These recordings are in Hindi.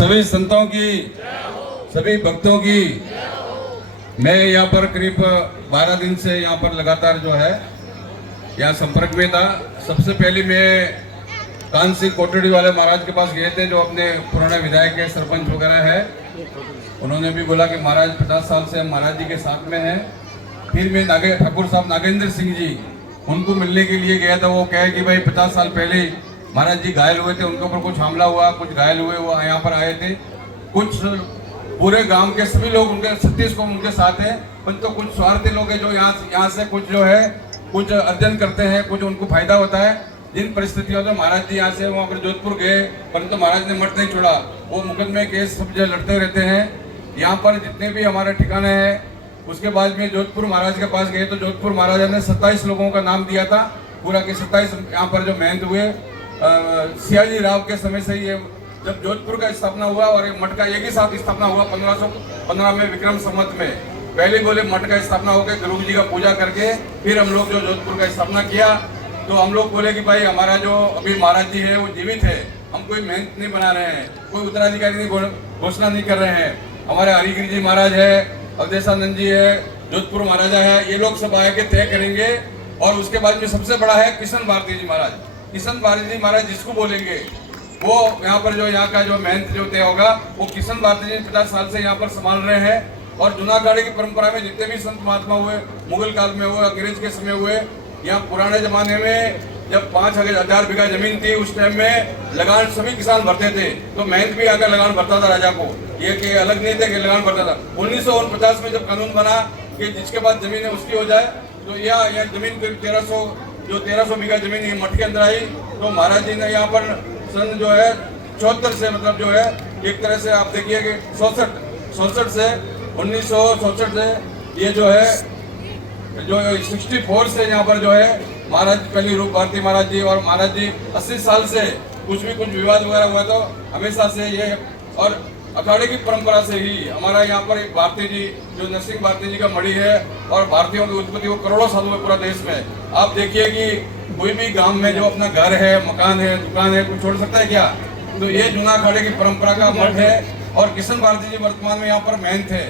सभी संतों की, सभी भक्तों की। मैं यहाँ पर करीब 12 दिन से यहाँ पर लगातार जो है यहाँ संपर्क में था। सबसे पहले मैं कान सिंह कोटड़ी वाले महाराज के पास गए थे, जो अपने पुराने विधायक के सरपंच वगैरह है। उन्होंने भी बोला कि महाराज 50 साल से हम महाराज जी के साथ में हैं। फिर मैं ठाकुर साहब नागेंद्र सिंह जी, उनको मिलने के लिए गया था। वो कहे कि भाई 50 साल पहले महाराज जी घायल हुए थे, उनके ऊपर कुछ हमला हुआ, कुछ घायल हुए, वो यहाँ पर आए थे। कुछ पूरे गांव के सभी लोग उनके 36 को उनके साथ हैं, परंतु तो कुछ स्वार्थी लोग हैं जो यहाँ से कुछ जो है कुछ अर्जन करते हैं, कुछ उनको फायदा होता है। जिन परिस्थितियों में महाराज जी यहाँ से वहाँ पर जोधपुर गए, परंतु महाराज ने मत नहीं छोड़ा। वो मुकदमे केस सब जो लड़ते रहते हैं। यहाँ पर जितने भी हमारे ठिकाने हैं, उसके बाद में जोधपुर महाराज के पास गए तो जोधपुर महाराजा ने 27 लोगों का नाम दिया था। पूरा के 27 यहाँ पर जो मेहनत हुए सियाजी राव के समय से ये जब जोधपुर का स्थापना हुआ और मठ का एक ही साथ स्थापना हुआ 1515 में विक्रम संवत में। पहले बोले मठ का स्थापना होकर गुरु जी का पूजा करके फिर हम लोग जो जोधपुर का स्थापना किया। तो हम लोग बोले कि भाई हमारा जो अभी महाराज जी है वो जीवित है, हम कोई मेहनत नहीं बना रहे हैं, कोई उत्तराधिकारी घोषणा नहीं कर रहे हैं। हमारे हरिगिरी जी महाराज है, अवधेशानंद जी है, जोधपुर महाराजा है, ये लोग सब आके तय करेंगे। और उसके बाद में सबसे बड़ा है किशन भारती जी महाराज। किशन भारती जी महाराज जिसको बोलेंगे वो यहाँ पर जो यहाँ का जो मेहनत जो तय होगा वो किशन भारती जी 50 साल से यहाँ पर संभाल रहे हैं। और जूनागढ़ की परंपरा में जितने भी संत महात्मा हुए, मुगल काल में हुए, अंग्रेज के समय हुए, यहाँ पुराने जमाने में जब 5,000 बीघा जमीन थी उस टाइम में लगान सभी किसान भरते थे। तो मेहनत भी आकर लगान भरता था राजा को, ये कि अलग नहीं थे कि लगान भरता था। 1949 में जब कानून बना कि जिसके पास जमीन है उसकी हो जाए, तो यह जमीन 1300 बीघा जमीन ये मठ के अंदर आई। तो महाराज जी ने यहाँ पर सन जो है 74 से मतलब जो है एक तरह से आप देखिए कि 67 से 1967 से ये जो है जो 64 से यहाँ पर जो है महाराज पहली रूप भारती महाराज जी और महाराज जी 80 साल से कुछ विवाद वगैरह हुआ तो हमेशा से ये और अखाड़े की परंपरा से ही हमारा यहाँ पर एक भारती जी जो नरसिंह भारती जी का मणि है और भारतीयों की उत्पत्ति वो करोड़ों सालों में पूरा देश में। आप देखिए कि कोई भी गांव में जो अपना घर है, मकान है, दुकान है, कोई छोड़ सकता है क्या? तो ये जूना अखाड़े की परंपरा का मठ है। और किशन भारती जी वर्तमान में यहाँ पर महंत है।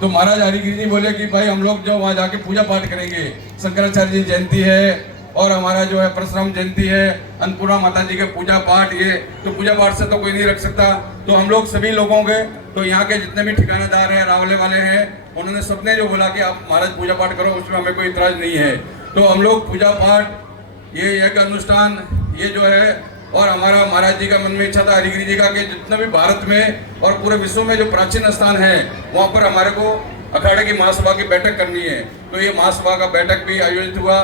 तो महाराज हरिगिरी जी बोले कि भाई हम लोग जो वहाँ जाके पूजा पाठ करेंगे, शंकराचार्य जी जयंती है और हमारा जो है परशुराम जयंती है, अन्नपूर्णा माता जी के पूजा पाठ, ये तो पूजा पाठ से तो कोई नहीं रख सकता। तो हम लोग सभी लोगों के तो यहाँ के जितने भी ठिकानेदार हैं, रावले वाले हैं, उन्होंने सबने जो बोला कि आप महाराज पूजा पाठ करो, उसमें हमें कोई इतराज नहीं है। तो हम लोग पूजा पाठ ये एक अनुष्ठान ये जो है और हमारा महाराज जी का मन में इच्छा था हरिगिरी जी का कि जितना भी भारत में और पूरे विश्व में जो प्राचीन स्थान है वहाँ पर हमारे को अखाड़े की महासभा की बैठक करनी है। तो ये महासभा का बैठक भी आयोजित हुआ।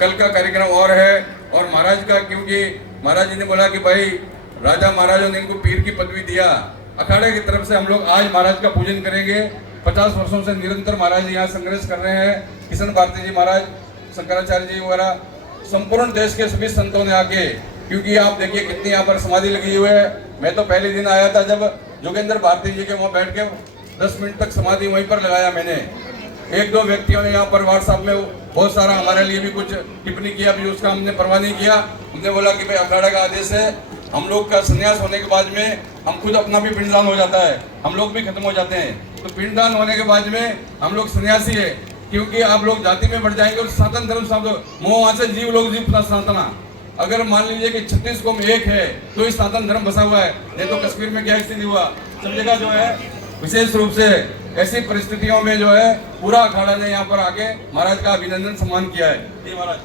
कल का कार्यक्रम और है और महाराज का, क्योंकि महाराज जी ने बोला कि भाई राजा महाराजों ने इनको पीर की पदवी दिया, अखाड़े की तरफ से हम लोग आज महाराज का पूजन करेंगे। 50 वर्षों से निरंतर महाराज यहाँ संघर्ष कर रहे हैं। किशन भारती जी महाराज, शंकराचार्य जी वगैरह संपूर्ण देश के सभी संतों ने आके, क्योंकि आप देखिए कितनी यहाँ पर समाधि लगी हुई है। मैं तो पहले दिन आया था जब जोगेंद्र भारती जी के वहाँ बैठ के 10 मिनट तक समाधि वहीं पर लगाया मैंने। एक दो व्यक्तियों ने यहाँ पर व्हाट्सएप में बहुत सारा हमारे लिए भी कुछ टिप्पणी किया, भी उसका हमने परवाह नहीं किया। हमने बोला कि भाई अखाड़ा का आदेश है, हम लोग का संन्यास होने के बाद में हम खुद अपना भी पिंडदान हो जाता है, हम लोग भी खत्म हो जाते हैं। तो पिंडदान होने के बाद में हम लोग सन्यासी है, क्योंकि आप लोग जाति में बढ़ जाएंगे और सनातन धर्म शब्द मोह वहाँ से जीव लोग जीव सनातना। अगर मान लीजिए कि 36 कौम एक है तो इस सनातन धर्म बसा हुआ है। नहीं तो कश्मीर में क्या स्थिति हुआ, सब जगह जो है विशेष रूप से ऐसी परिस्थितियों में जो है पूरा अखाड़ा ने यहाँ पर आके महाराज का अभिनंदन सम्मान किया है। जी महाराज।